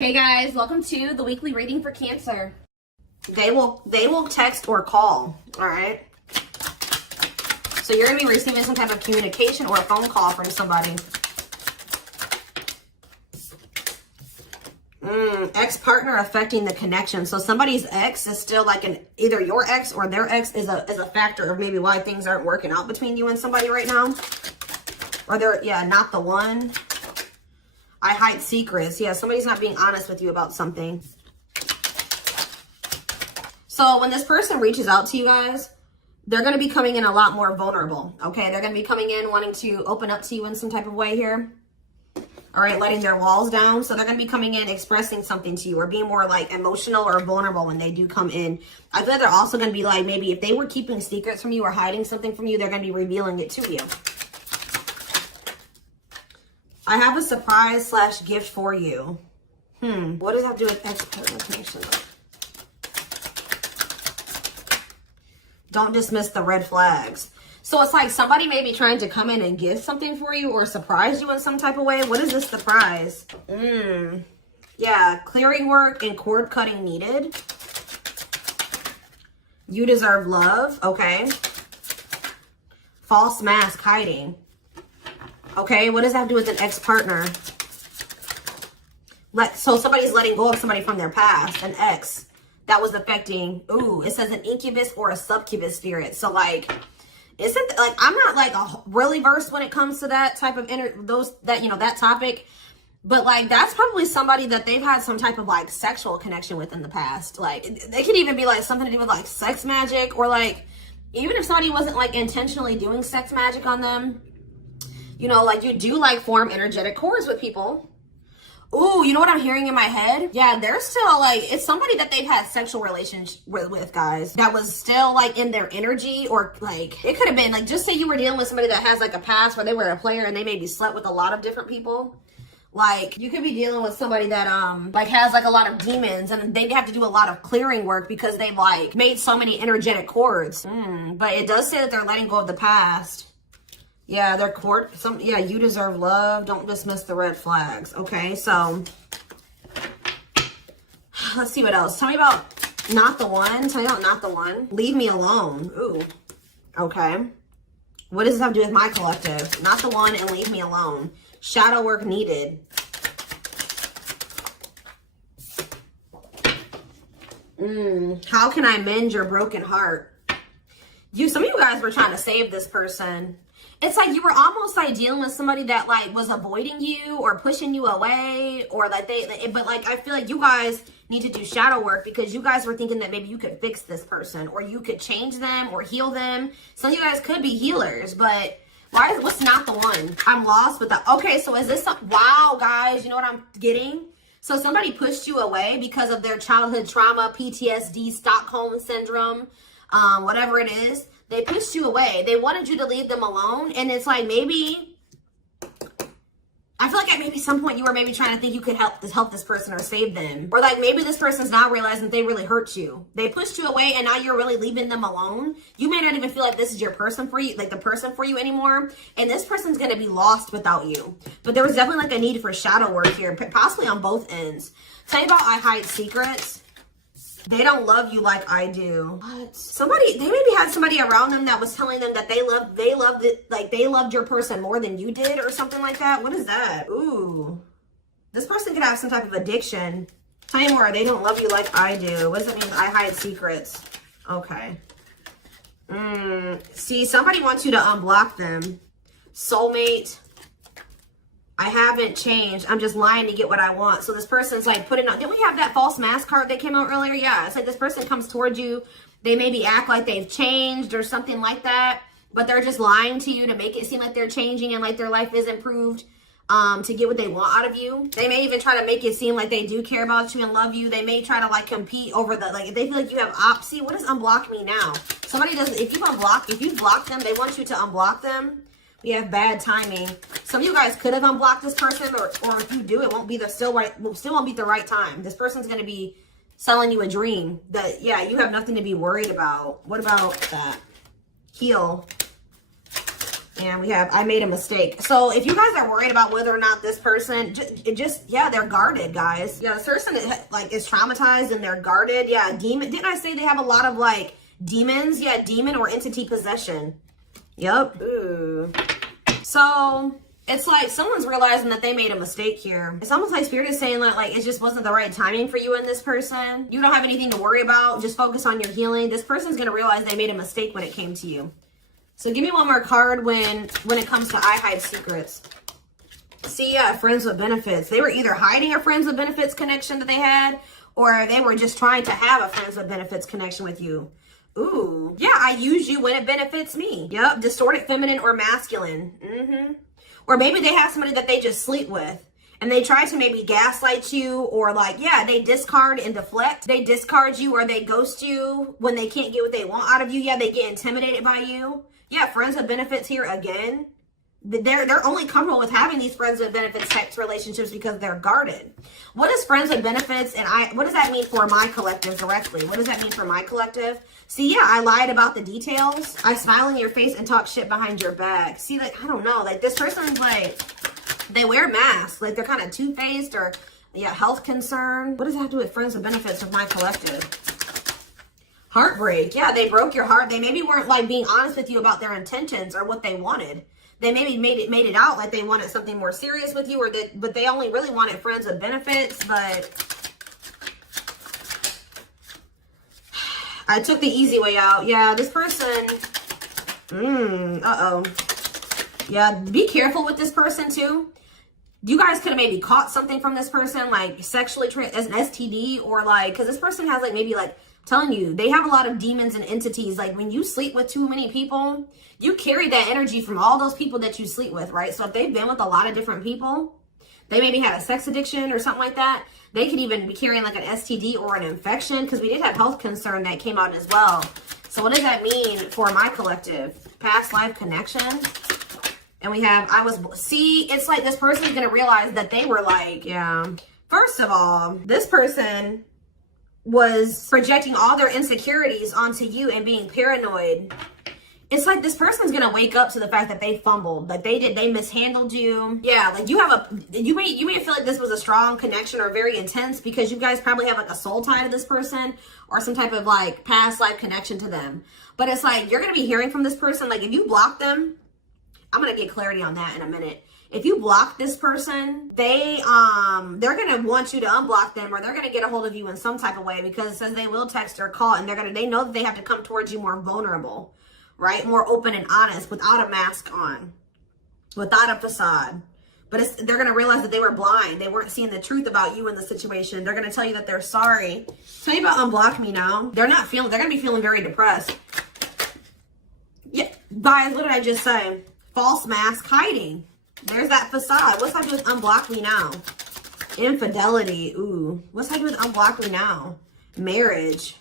Hey guys, welcome to the weekly reading for Cancer. They will text or call, all right? So you're going to be receiving some type of communication or a phone call from somebody. Ex-partner affecting the connection. So somebody's ex is still like either your ex or their ex is a factor of maybe why things aren't working out between you and somebody right now. Or they're, not the one. I hide secrets. Yeah, somebody's not being honest with you about something. So when this person reaches out to you guys, they're going to be coming in a lot more vulnerable, okay? They're going to be coming in wanting to open up to you in some type of way here. All right, letting their walls down. So they're going to be coming in expressing something to you or being more like emotional or vulnerable when they do come in. I feel like they're also going to be like, maybe if they were keeping secrets from you or hiding something from you, they're going to be revealing it to you. I have a surprise / gift for you. What does that have to do with ex-partner connection? Don't dismiss the red flags. So it's like somebody may be trying to come in and give something for you or surprise you in some type of way. What is this surprise? Yeah, clearing work and cord cutting needed. You deserve love. Okay. False mask hiding. Okay, what does that have to do with an ex-partner? So somebody's letting go of somebody from their past, an ex that was affecting. Ooh, it says an incubus or a succubus spirit. So like, isn't like I'm not like really versed when it comes to that type of that topic, but like that's probably somebody that they've had some type of like sexual connection with in the past. Like they could even be like something to do with like sex magic, or like even if somebody wasn't like intentionally doing sex magic on them. You know, like you do like form energetic cords with people. Ooh, you know what I'm hearing in my head? Yeah, they're still like, it's somebody that they've had sexual relations with, guys. That was still like in their energy, or like, it could have been like, just say you were dealing with somebody that has like a past where they were a player and they maybe slept with a lot of different people. Like you could be dealing with somebody that like has like a lot of demons, and they have to do a lot of clearing work because they've like made so many energetic cords. But it does say that they're letting go of the past. Yeah, they're you deserve love. Don't dismiss the red flags. Okay, so let's see what else. Tell me about not the one. Tell me about not the one. Leave me alone. Ooh, okay. What does this have to do with my collective? Not the one and leave me alone. Shadow work needed. How can I mend your broken heart? Some of you guys were trying to save this person. It's like you were almost like dealing with somebody that like was avoiding you or pushing you away, or like but like I feel like you guys need to do shadow work because you guys were thinking that maybe you could fix this person or you could change them or heal them. Some of you guys could be healers, but what's not the one? I'm lost with that. Okay, so is this wow, guys, you know what I'm getting? So somebody pushed you away because of their childhood trauma, PTSD, Stockholm syndrome, whatever it is. They pushed you away. They wanted you to leave them alone. And it's like maybe, I feel like at maybe some point you were maybe trying to think you could help this person or save them. Or like maybe this person's not realizing that they really hurt you. They pushed you away and now you're really leaving them alone. You may not even feel like this is your person for you, like the person for you anymore. And this person's going to be lost without you. But there was definitely like a need for shadow work here, possibly on both ends. Tell you about I hide secrets. They don't love you like I do. What? They maybe had somebody around them that was telling them that they loved your person more than you did or something like that. What is that? Ooh. This person could have some type of addiction. Tell me more. They don't love you like I do. What does it mean? I hide secrets. Okay. See, somebody wants you to unblock them. Soulmate. I haven't changed. I'm just lying to get what I want. So this person's like putting on. Didn't we have that false mask card that came out earlier? Yeah. It's like this person comes towards you. They maybe act like they've changed or something like that. But they're just lying to you to make it seem like they're changing and like their life is improved to get what they want out of you. They may even try to make it seem like they do care about you and love you. They may try to like compete over if they feel like you have see, what does unblock me now? Somebody doesn't, if you block them, they want you to unblock them. We have bad timing. Some of you guys could have unblocked this person, or if you do, it won't be still won't be the right time. This person's going to be selling you a dream that, yeah, you have nothing to be worried about. What about that? Heal. And we have, I made a mistake. So if you guys are worried about whether or not this person, yeah, they're guarded, guys. Yeah, this person is traumatized and they're guarded. Yeah, demon. Didn't I say they have a lot of like demons? Yeah, demon or entity possession. Yep. Ooh. So it's like someone's realizing that they made a mistake here. It's almost like Spirit is saying that like it just wasn't the right timing for you and this person. You don't have anything to worry about. Just focus on your healing. This person's going to realize they made a mistake when it came to you. So give me one more card when it comes to I hide secrets. See, yeah, friends with benefits. They were either hiding a friends with benefits connection that they had, or they were just trying to have a friends with benefits connection with you. Ooh, yeah, I use you when it benefits me. Yep, distorted feminine or masculine. Or maybe they have somebody that they just sleep with. And they try to maybe gaslight you, or like, yeah, they discard and deflect. They discard you or they ghost you when they can't get what they want out of you. Yeah, they get intimidated by you. Yeah, friends with benefits here again. They're only comfortable with having these friends with benefits type relationships because they're guarded. What is friends with benefits and what does that mean for my collective directly? What does that mean for my collective? See, yeah, I lied about the details. I smile in your face and talk shit behind your back. See, like, I don't know. Like, this person's like, they wear masks. Like, they're kind of two-faced or, yeah, health concern. What does that have to do with friends with benefits with my collective? Heartbreak. Yeah, they broke your heart. They maybe weren't like being honest with you about their intentions or what they wanted. They maybe made it out like they wanted something more serious with you, but they only really wanted friends with benefits. But I took the easy way out. Yeah, this person. Yeah, be careful with this person too. You guys could have maybe caught something from this person, like sexually as an STD, or like, because this person has like maybe like, telling you, they have a lot of demons and entities. Like when you sleep with too many people, you carry that energy from all those people that you sleep with, right? So if they've been with a lot of different people, they maybe had a sex addiction or something like that. They could even be carrying like an STD or an infection, because we did have health concern that came out as well. So what does that mean for my collective? Past life connection. And we have, see, it's like this person's going to realize that they were like, yeah. First of all, this person was projecting all their insecurities onto you and being paranoid. It's like this person's gonna wake up to the fact that they fumbled, like they mishandled you. Yeah, like you may feel like this was a strong connection or very intense because you guys probably have like a soul tie to this person or some type of like past life connection to them. But it's like you're gonna be hearing from this person. Like if you block them, I'm gonna get clarity on that in a minute. If you block this person, they're gonna want you to unblock them, or they're gonna get a hold of you in some type of way, because it says they will text or call, and they know that they have to come towards you more vulnerable, right? More open and honest, without a mask on, without a facade. But they're gonna realize that they were blind. They weren't seeing the truth about you in the situation. They're gonna tell you that they're sorry. Tell me about unblock me now. They're gonna be feeling very depressed. Yeah, guys, what did I just say? False mask hiding. There's that facade. What's that do with unblock me now? Infidelity. Ooh. What's that do with unblock me now? Marriage.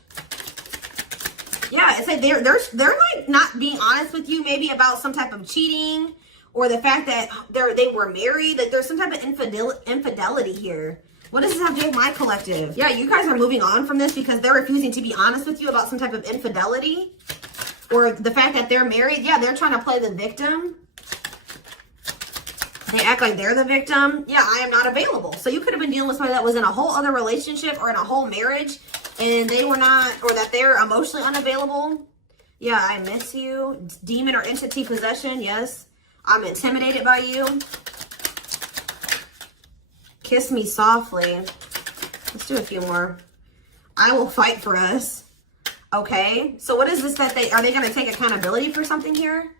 Yeah, it's like they're like not being honest with you, maybe about some type of cheating, or the fact that they were married. That there's some type of infidelity here. What does this have to do with my collective? Yeah, you guys are moving on from this because they're refusing to be honest with you about some type of infidelity, or the fact that they're married. Yeah, they're trying to play the victim. They act like they're the victim. Yeah, I am not available. So you could have been dealing with somebody that was in a whole other relationship or in a whole marriage, and they were not, or that they're emotionally unavailable. Yeah, I miss you. Demon or entity possession. Yes, I'm intimidated by you. Kiss me softly. Let's do a few more. I will fight for us. Okay, so what is this that are they going to take accountability for something here?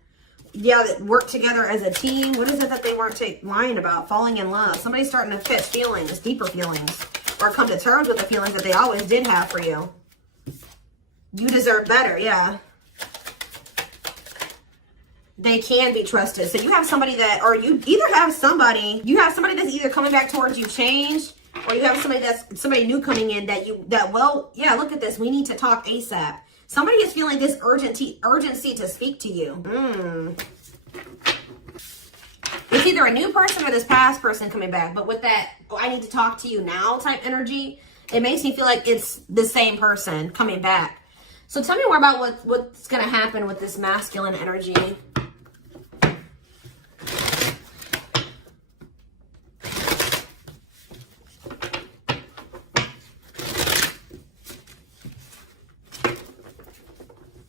Yeah, that work together as a team. What is it that they weren't lying about? Falling in love. Somebody's starting to catch feelings, deeper feelings, or come to terms with the feelings that they always did have for you. You deserve better, yeah. They can be trusted. So you have somebody that, or you have somebody that's either coming back towards you changed, or you have somebody new coming in well, yeah, look at this. We need to talk ASAP. Somebody is feeling this urgency to speak to you. It's either a new person or this past person coming back. But with that, I need to talk to you now type energy, it makes me feel like it's the same person coming back. So tell me more about what's going to happen with this masculine energy.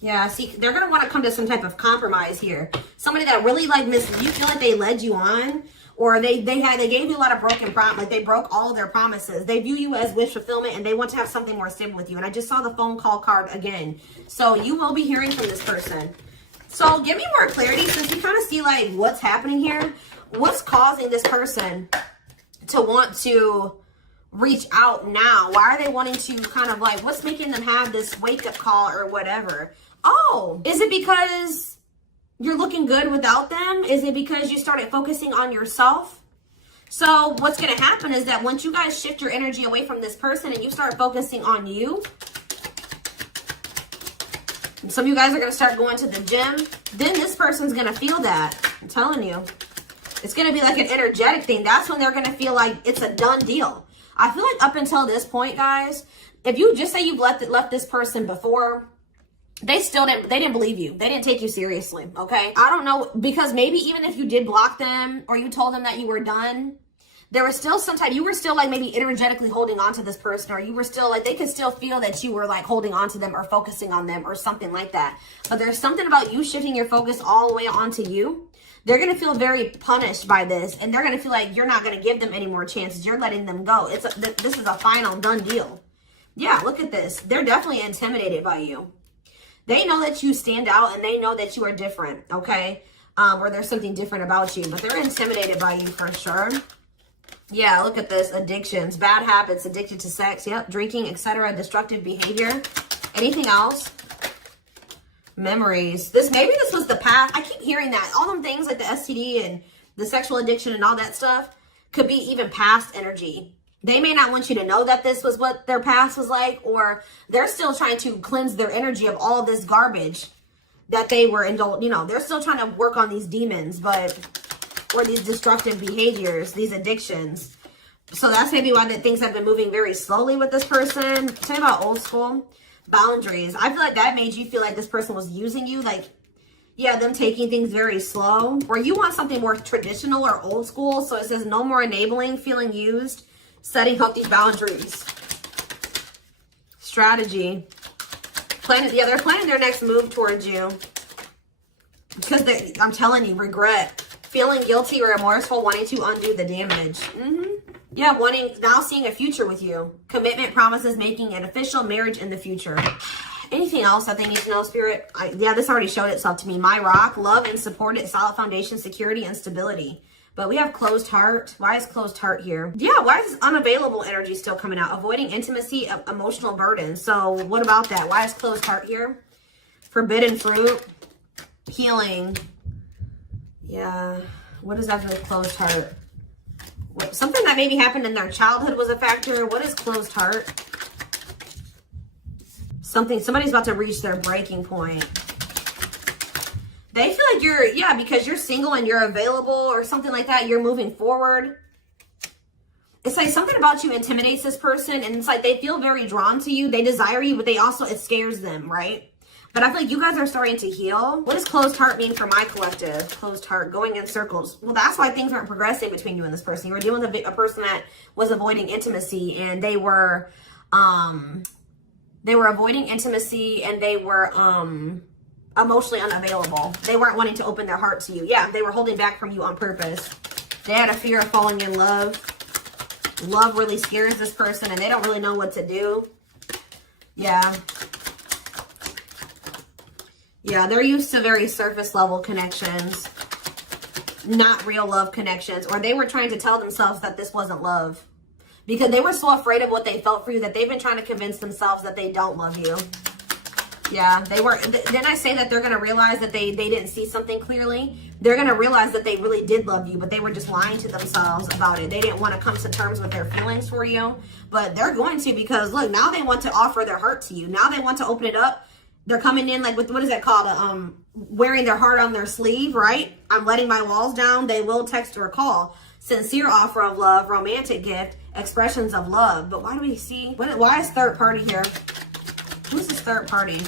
Yeah, see, they're going to want to come to some type of compromise here. Somebody that really like you feel like they led you on, or they gave you a lot of broken promise, like they broke all of their promises. They view you as wish fulfillment, and they want to have something more stable with you. And I just saw the phone call card again. So you will be hearing from this person. So give me more clarity, since you kind of see like what's happening here. What's causing this person to want to reach out now? Why are they wanting to kind of like, what's making them have this wake up call or whatever? Oh, is it because you're looking good without them? Is it because you started focusing on yourself? So what's going to happen is that once you guys shift your energy away from this person and you start focusing on you, some of you guys are going to start going to the gym, then this person's going to feel that. I'm telling you. It's going to be like an energetic thing. That's when they're going to feel like it's a done deal. I feel like up until this point, guys, if you just say you've left this person before, they didn't believe you. They didn't take you seriously, okay? I don't know, because maybe even if you did block them or you told them that you were done, there was still you were still like maybe energetically holding on to this person, or you were still like, they could still feel that you were like holding on to them or focusing on them or something like that. But there's something about you shifting your focus all the way onto you. They're going to feel very punished by this, and they're going to feel like you're not going to give them any more chances. You're letting them go. This is a final done deal. Yeah, look at this. They're definitely intimidated by you. They know that you stand out, and they know that you are different, okay? Or there's something different about you, but they're intimidated by you for sure. Yeah, look at this. Addictions, bad habits, addicted to sex, yep, drinking, etc., destructive behavior. Anything else? Memories. Maybe this was the past. I keep hearing that. All them things like the STD and the sexual addiction and all that stuff could be even past energy. They may not want you to know that this was what their past was like, or they're still trying to cleanse their energy of all this garbage that they were indulged. You know, they're still trying to work on these demons, or these destructive behaviors, these addictions. So that's maybe why things have been moving very slowly with this person. Tell me about old school boundaries. I feel like that made you feel like this person was using you, like, yeah, them taking things very slow. Or you want something more traditional or old school. So it says no more enabling, feeling used, setting up these boundaries. Strategy. They're planning their next move towards you. Because I'm telling you, regret. Feeling guilty or remorseful, wanting to undo the damage. Yeah, now seeing a future with you. Commitment, promises, making an official marriage in the future. Anything else that they need to know, Spirit? Yeah, this already showed itself to me. My rock, love and support, solid foundation, security, and stability. But we have closed heart. Why is closed heart here? Yeah, why is this unavailable energy still coming out? Avoiding intimacy, emotional burden. So what about that? Why is closed heart here? Forbidden fruit, healing. Yeah, what is that with closed heart? Something that maybe happened in their childhood was a factor. What is closed heart? Somebody's about to reach their breaking point. They feel like because you're single and you're available or something like that, you're moving forward. It's like something about you intimidates this person, and it's like they feel very drawn to you. They desire you, but it scares them, right? But I feel like you guys are starting to heal. What does closed heart mean for my collective? Closed heart, going in circles. Well, that's why things aren't progressing between you and this person. You were dealing with a person that was avoiding intimacy, and they were avoiding intimacy, and they were emotionally unavailable. They weren't wanting to open their heart to you. Yeah, they were holding back from you on purpose. They had a fear of falling in love. Love really scares this person, and they don't really know what to do. Yeah. Yeah, they're used to very surface level connections, not real love connections. Or they were trying to tell themselves that this wasn't love because they were so afraid of what they felt for you that they've been trying to convince themselves that they don't love you. Yeah, they were. Then I say that they're going to realize that they didn't see something clearly. They're going to realize that they really did love you, but they were just lying to themselves about it. They didn't want to come to terms with their feelings for you, but they're going to, because look, now they want to offer their heart to you. Now they want to open it up. They're coming in like with, what is that called? Wearing their heart on their sleeve, right? I'm letting my walls down. They will text or call. Sincere offer of love, romantic gift, expressions of love. But why do we see, why is third party here? Who's this third party?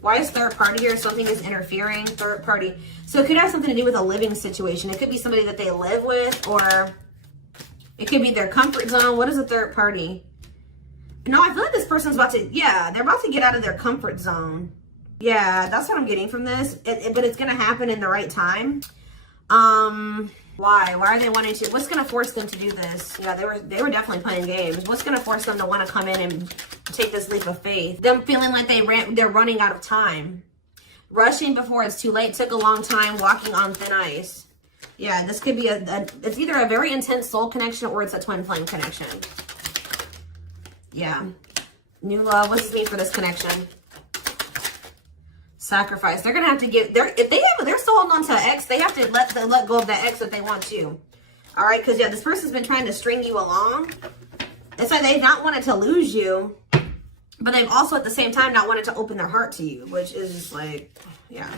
Why is third party here? Something is interfering, third party. So it could have something to do with a living situation. It could be somebody that they live with, or it could be their comfort zone. What is a third party? No, I feel like this person's about to, they're about to get out of their comfort zone. Yeah, that's what I'm getting from this. But it's going to happen in the right time. Why? Why are they wanting to? What's going to force them to do this? Yeah, they were definitely playing games. What's going to force them to want to come in and take this leap of faith? Them feeling like they're running out of time. Rushing before it's too late. Took a long time. Walking on thin ice. Yeah, this could be it's either a very intense soul connection or it's a twin flame connection. Yeah. New love. What's this mean for this connection? Sacrifice. They're gonna have to give. They're still holding on to an ex. They have to let go of that ex if they want to. All right, because yeah, this person's been trying to string you along. It's like they've not wanted to lose you, but they've also at the same time not wanted to open their heart to you, which is just like, yeah.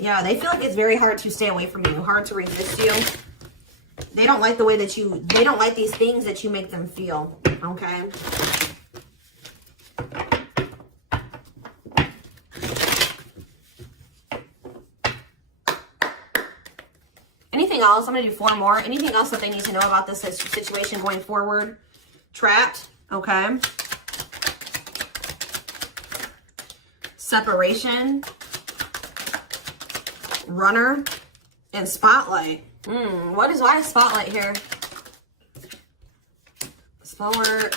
Yeah, they feel like it's very hard to stay away from you, hard to resist you. They don't like the way that they don't like these things that you make them feel, okay? Anything else? I'm going to do 4 more. Anything else that they need to know about this situation going forward? Trapped, okay? Separation. Runner. And spotlight. Why is spotlight here? Spotlight.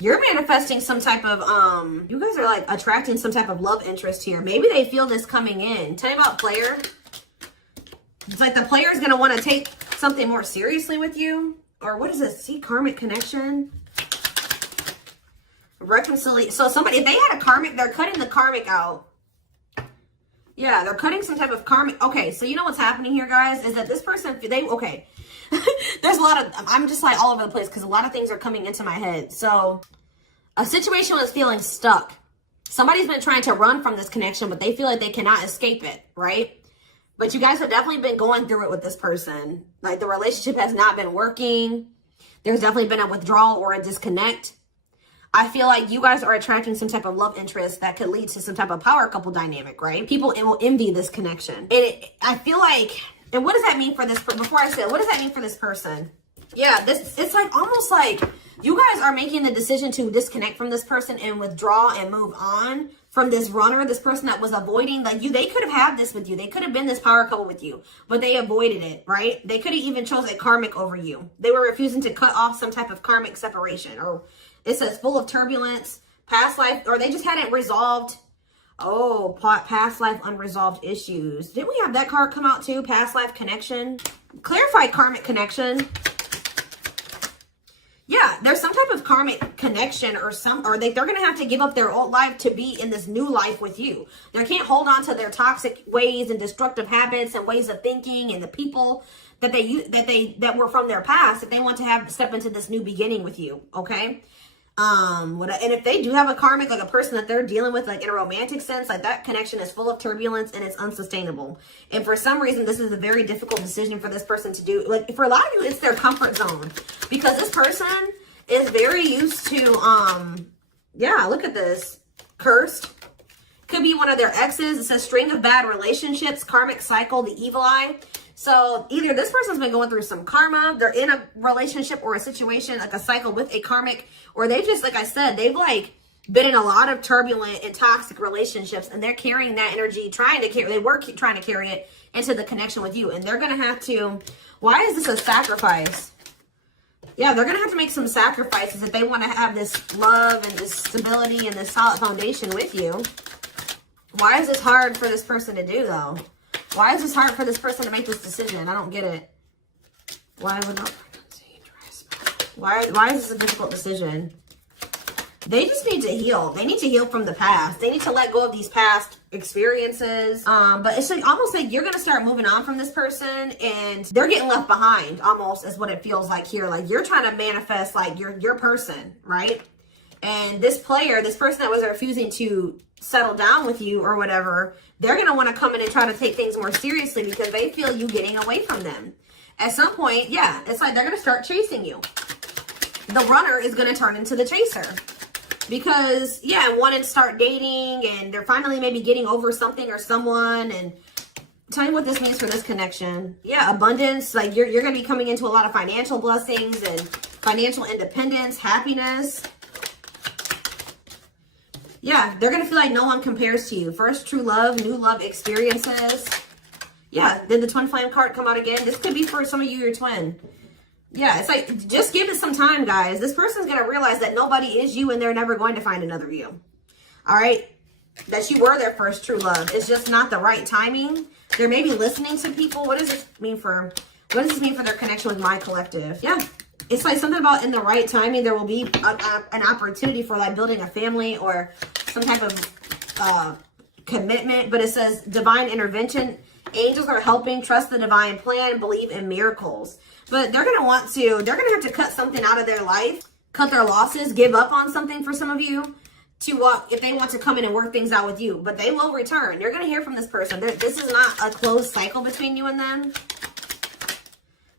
You're manifesting some type of, you guys are like attracting some type of love interest here. Maybe they feel this coming in. Tell me about player. It's like the player is going to want to take something more seriously with you. Or what is this? See, karmic connection. Reconciliation. So somebody, if they had a karmic, they're cutting the karmic out. Yeah, they're cutting some type of karmic. Okay, so you know what's happening here, guys, is that this person, okay. There's a lot of, I'm just like all over the place because a lot of things are coming into my head. So a situation was feeling stuck. Somebody's been trying to run from this connection, but they feel like they cannot escape it, right? But you guys have definitely been going through it with this person. Like the relationship has not been working. There's definitely been a withdrawal or a disconnect. I feel like you guys are attracting some type of love interest that could lead to some type of power couple dynamic, right? People will envy this connection. I feel like, and what does that mean for this, before I say it, what does that mean for this person? Yeah, it's like almost like you guys are making the decision to disconnect from this person and withdraw and move on from this runner, this person that was avoiding, like they could have had this with you. They could have been this power couple with you, but they avoided it, right? They could have even chose a karmic over you. They were refusing to cut off some type of karmic separation, or it says full of turbulence, past life, or they just hadn't resolved. Oh, past life unresolved issues. Didn't we have that card come out too? Past life connection. Clarify karmic connection. Yeah, there's some type of karmic connection or they're going to have to give up their old life to be in this new life with you. They can't hold on to their toxic ways and destructive habits and ways of thinking and the people that were from their past if they want to step into this new beginning with you, okay? And if they do have a karmic, like a person that they're dealing with, like in a romantic sense, like that connection is full of turbulence and it's unsustainable. And for some reason, this is a very difficult decision for this person to do. Like for a lot of you, it's their comfort zone because this person is very used to, yeah, look at this. Cursed. Could be one of their exes. It says string of bad relationships, karmic cycle, the evil eye. So either this person's been going through some karma, they're in a relationship or a situation, like a cycle with a karmic, or they just, like I said, they've like been in a lot of turbulent and toxic relationships and they're carrying that energy, trying to carry it into the connection with you. And they're going to have to, why is this a sacrifice? Yeah, they're going to have to make some sacrifices if they want to have this love and this stability and this solid foundation with you. Why is this hard for this person to do though? Why is this hard for this person to make this decision? I don't get it. Why is this a difficult decision? They just need to heal. They need to heal from the past. They need to let go of these past experiences. But it's like almost like you're going to start moving on from this person and they're getting left behind almost is what it feels like here. Like you're trying to manifest like your person, right? And this person that was refusing to settle down with you or whatever, they're going to want to come in and try to take things more seriously because they feel you getting away from them. At some point, yeah, it's like they're going to start chasing you. The runner is going to turn into the chaser because, yeah, wanting to start dating and they're finally maybe getting over something or someone. And tell me what this means for this connection. Yeah, abundance. Like you're going to be coming into a lot of financial blessings and financial independence, happiness. Yeah, they're going to feel like no one compares to you. First true love, new love experiences. Yeah, did the twin flame card come out again? This could be for some of you, your twin. Yeah, it's like, just give it some time, guys. This person's going to realize that nobody is you and they're never going to find another you. All right? That you were their first true love. It's just not the right timing. They're maybe listening to people. What does this mean for their connection with my collective? Yeah. It's like something about in the right timing, there will be an opportunity for like building a family or some type of commitment. But it says divine intervention. Angels are helping, trust the divine plan, believe in miracles. But they're going to have to cut something out of their life, cut their losses, give up on something for some of you if they want to come in and work things out with you. But they will return. You're going to hear from this person. This is not a closed cycle between you and them.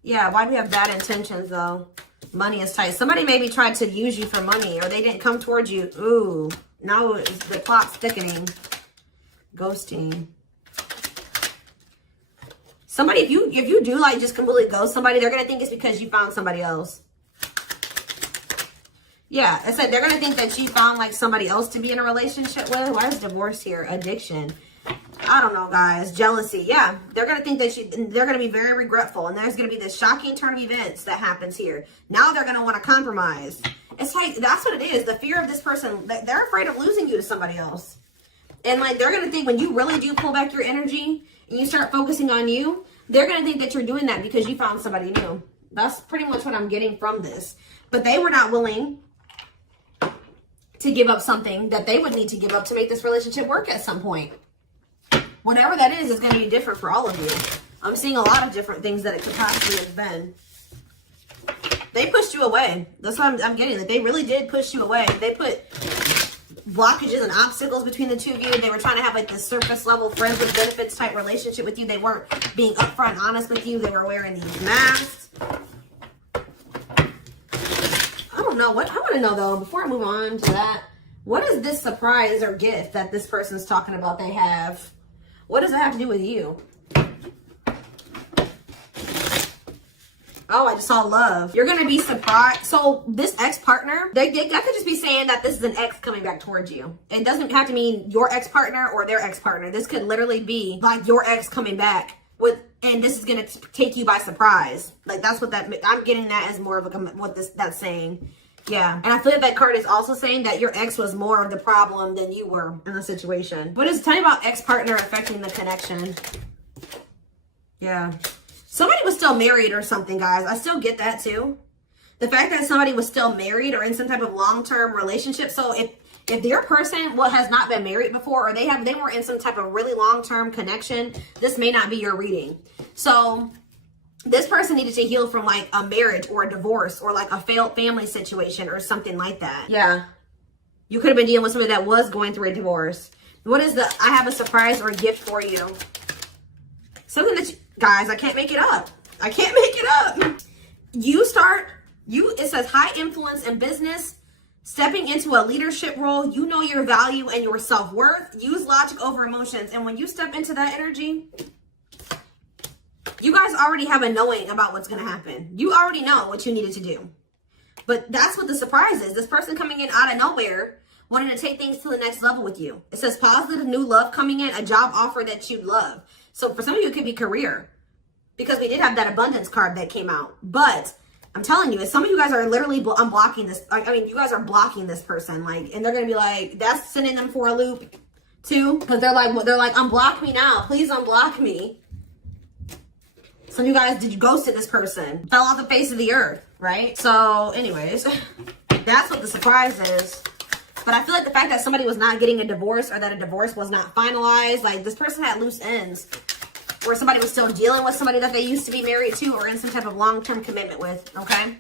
Yeah, why do we have bad intentions, though? Money is tight. Somebody maybe tried to use you for money, or they didn't come towards you. Ooh, now the plot's thickening. Ghosting. Somebody, if you do like just completely ghost somebody, they're going to think it's because you found somebody else. Yeah, I said they're going to think that you found like somebody else to be in a relationship with. Why is divorce here? Addiction. I don't know, guys. Jealousy. Yeah, they're going to think that they're going to be very regretful. And there's going to be this shocking turn of events that happens here. Now they're going to want to compromise. It's like, that's what it is. The fear of this person, they're afraid of losing you to somebody else. And like, they're going to think when you really do pull back your energy and you start focusing on you, they're going to think that you're doing that because you found somebody new. That's pretty much what I'm getting from this. But they were not willing to give up something that they would need to give up to make this relationship work at some point. Whatever that is going to be different for all of you. I'm seeing a lot of different things that it could possibly have been. They pushed you away. That's what I'm getting. That they really did push you away. They put blockages and obstacles between the two of you. They were trying to have like this surface level friends with benefits type relationship with you. They weren't being upfront and honest with you. They were wearing these masks. I don't know. I want to know though, before I move on to that, what is this surprise or gift that this person's talking about they have? What does it have to do with you? Oh, I just saw love. You're going to be surprised. So this ex-partner, they could just be saying that this is an ex coming back towards you. It doesn't have to mean your ex-partner or their ex-partner. This could literally be like your ex coming back and this is going to take you by surprise. Like that's what I'm getting that as more of that's saying. Yeah. And I feel like that card is also saying that your ex was more of the problem than you were in the situation. What is, tell me about ex-partner affecting the connection? Yeah. Somebody was still married or something, guys. I still get that too. The fact that somebody was still married or in some type of long-term relationship. So if your person has not been married before, or they were in some type of really long-term connection, this may not be your reading. So this person needed to heal from like a marriage or a divorce or like a failed family situation or something like that. Yeah. You could have been dealing with somebody that was going through a divorce. What is I have a surprise or a gift for you. Something that guys, I can't make it up. I can't make it up. It says high influence in business, stepping into a leadership role. You know your value and your self-worth. Use logic over emotions. And when you step into that energy, you guys already have a knowing about what's going to happen. You already know what you needed to do. But that's what the surprise is. This person coming in out of nowhere, wanting to take things to the next level with you. It says positive new love coming in, a job offer that you love. So for some of you, it could be career. Because we did have that abundance card that came out. But I'm telling you, some of you guys are literally unblocking this. I mean, you guys are blocking this person. Like, and they're going to be like, that's sending them for a loop too. Because they're like, unblock me now. Please unblock me. Some of you guys ghosted this person. Fell off the face of the earth, right? So anyways, that's what the surprise is. But I feel like the fact that somebody was not getting a divorce or that a divorce was not finalized, like this person had loose ends. Or somebody was still dealing with somebody that they used to be married to or in some type of long-term commitment with, okay?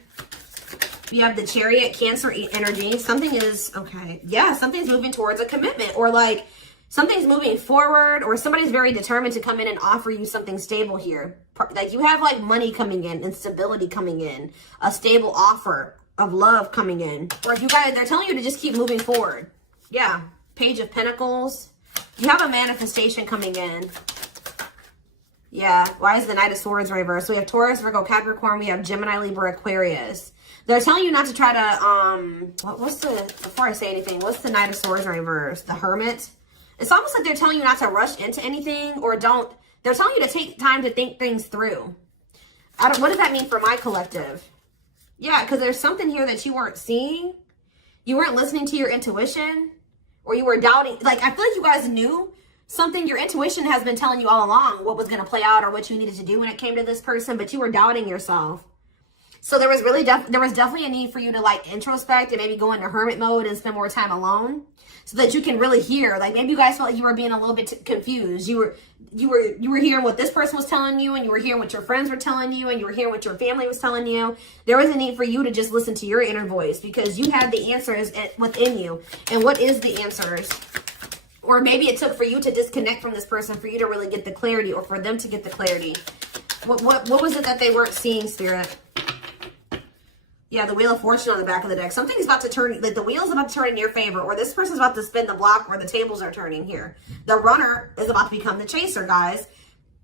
You have the Chariot, Cancer energy. Something is, okay, yeah, something's moving towards a commitment or like something's moving forward or somebody's very determined to come in and offer you something stable here. Like you have like money coming in and stability coming in, a stable offer of love coming in. Or if you guys, they're telling you to just keep moving forward. Yeah, Page of Pentacles. You have a manifestation coming in. Yeah, why is the Knight of Swords reversed? We have Taurus, Virgo, Capricorn. We have Gemini, Libra, Aquarius. They're telling you not to try to, before I say anything, what's the Knight of Swords reversed? The Hermit? It's almost like they're telling you not to rush into anything they're telling you to take time to think things through. What does that mean for my collective? Yeah, because there's something here that you weren't seeing. You weren't listening to your intuition, or you were doubting. Like, I feel like you guys knew something. Your intuition has been telling you all along what was going to play out or what you needed to do when it came to this person, but you were doubting yourself. So there was really there was definitely a need for you to like introspect and maybe go into hermit mode and spend more time alone, so that you can really hear. Like, maybe you guys felt like you were being a little bit confused. You were hearing what this person was telling you, and you were hearing what your friends were telling you, and you were hearing what your family was telling you. There was a need for you to just listen to your inner voice, because you had the answers within you. And what is the answers? Or maybe it took for you to disconnect from this person for you to really get the clarity, or for them to get the clarity. What was it that they weren't seeing, Spirit? Yeah, the Wheel of Fortune on the back of the deck. Something's about to turn, like the wheel's about to turn in your favor, or this person's about to spin the block where the tables are turning here. The runner is about to become the chaser, guys.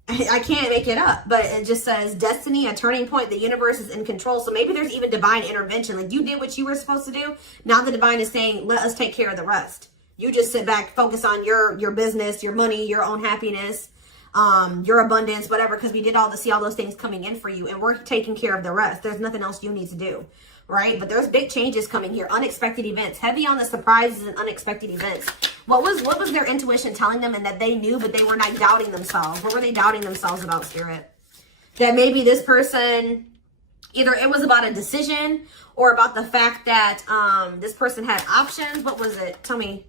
I can't make it up, but it just says destiny, a turning point. The universe is in control. So maybe there's even divine intervention. Like, you did what you were supposed to do. Now the divine is saying, let us take care of the rest. You just sit back, focus on your business, your money, your own happiness, your abundance, whatever, because we did see all those things coming in for you, and we're taking care of the rest. There's nothing else you need to do, right? But there's big changes coming here, unexpected events, heavy on the surprises and unexpected events. What was their intuition telling them, and that they knew, but they were not doubting themselves? What were they doubting themselves about, Spirit? That maybe this person, either it was about a decision or about the fact that this person had options. What was it? Tell me.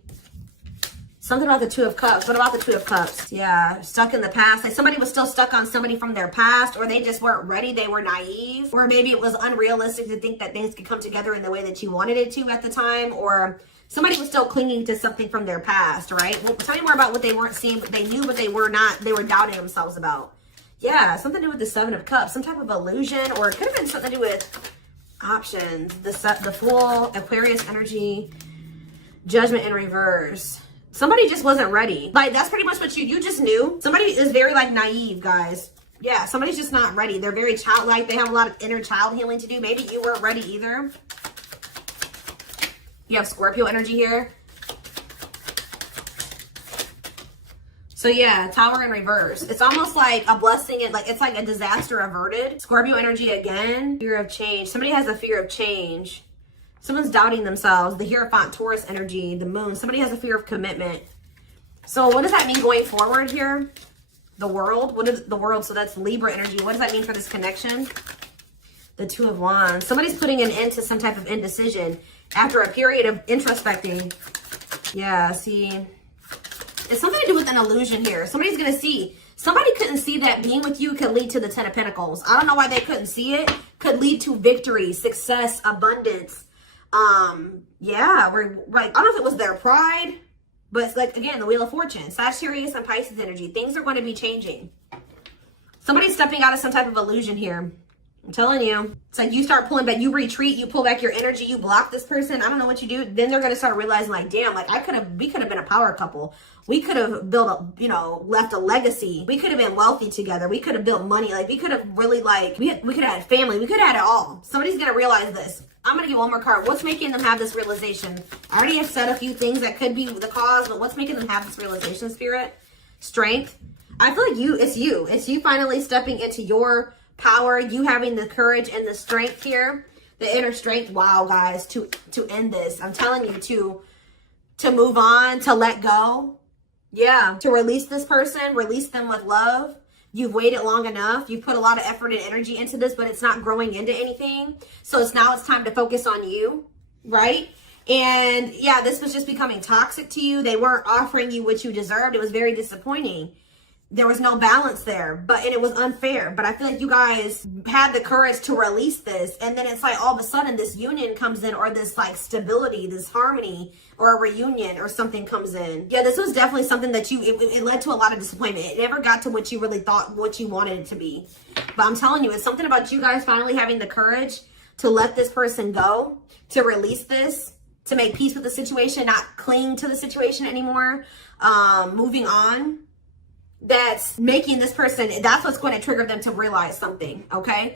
Something about the Two of Cups. What about the Two of Cups? Yeah, stuck in the past. Like, somebody was still stuck on somebody from their past, or they just weren't ready. They were naive. Or maybe it was unrealistic to think that things could come together in the way that you wanted it to at the time. Or somebody was still clinging to something from their past, right? Well, tell me more about what they weren't seeing, but they knew, but they were not. They were doubting themselves about. Yeah, something to do with the Seven of Cups. Some type of illusion, or it could have been something to do with options. The Fool, Aquarius energy, Judgment in reverse. Somebody just wasn't ready. Like, that's pretty much what you just knew. Somebody is very, like, naive, guys. Yeah, somebody's just not ready. They're very childlike. They have a lot of inner child healing to do. Maybe you weren't ready either. You have Scorpio energy here. So, yeah, Tower in reverse. It's almost like a blessing. It's like a disaster averted. Scorpio energy again. Fear of change. Somebody has a fear of change. Someone's doubting themselves. The Hierophant, Taurus energy, the moon. Somebody has a fear of commitment. So what does that mean going forward here? The world. What is the world? So that's Libra energy. What does that mean for this connection? The Two of Wands. Somebody's putting an end to some type of indecision after a period of introspecting. Yeah, see. It's something to do with an illusion here. Somebody's going to see. Somebody couldn't see that being with you could lead to the Ten of Pentacles. I don't know why they couldn't see it. Could lead to victory, success, abundance. Yeah, we're like, I don't know if it was their pride, but it's like, again, the Wheel of Fortune, Sagittarius and Pisces energy. Things are going to be changing. Somebody's stepping out of some type of illusion here. I'm telling you. It's like you start pulling back, you retreat, you pull back your energy, you block this person. I don't know what you do. Then they're going to start realizing, like, damn, like we could have been a power couple. We could have built left a legacy. We could have been wealthy together. We could have built money. Like, we could have really, like, we could have had family. We could have had it all. Somebody's going to realize this. I'm going to get one more card. What's making them have this realization? I already have said a few things that could be the cause, but what's making them have this realization, Spirit? Strength. I feel like it's you. It's you finally stepping into your power. You having the courage and the strength here. The inner strength. Wow, guys, to end this. I'm telling you, to move on, to let go. Yeah, to release this person, release them with love. You've waited long enough. You've put a lot of effort and energy into this, but it's not growing into anything. So it's time to focus on you, right? And yeah, this was just becoming toxic to you. They weren't offering you what you deserved. It was very disappointing. There was no balance there, and it was unfair. But I feel like you guys had the courage to release this. And then it's like all of a sudden this union comes in, or this like stability, this harmony, or a reunion or something comes in. Yeah, this was definitely something that it led to a lot of disappointment. It never got to what you really thought, what you wanted it to be. But I'm telling you, it's something about you guys finally having the courage to let this person go, to release this, to make peace with the situation, not cling to the situation anymore, moving on. that's making this person, that's what's going to trigger them to realize something, okay?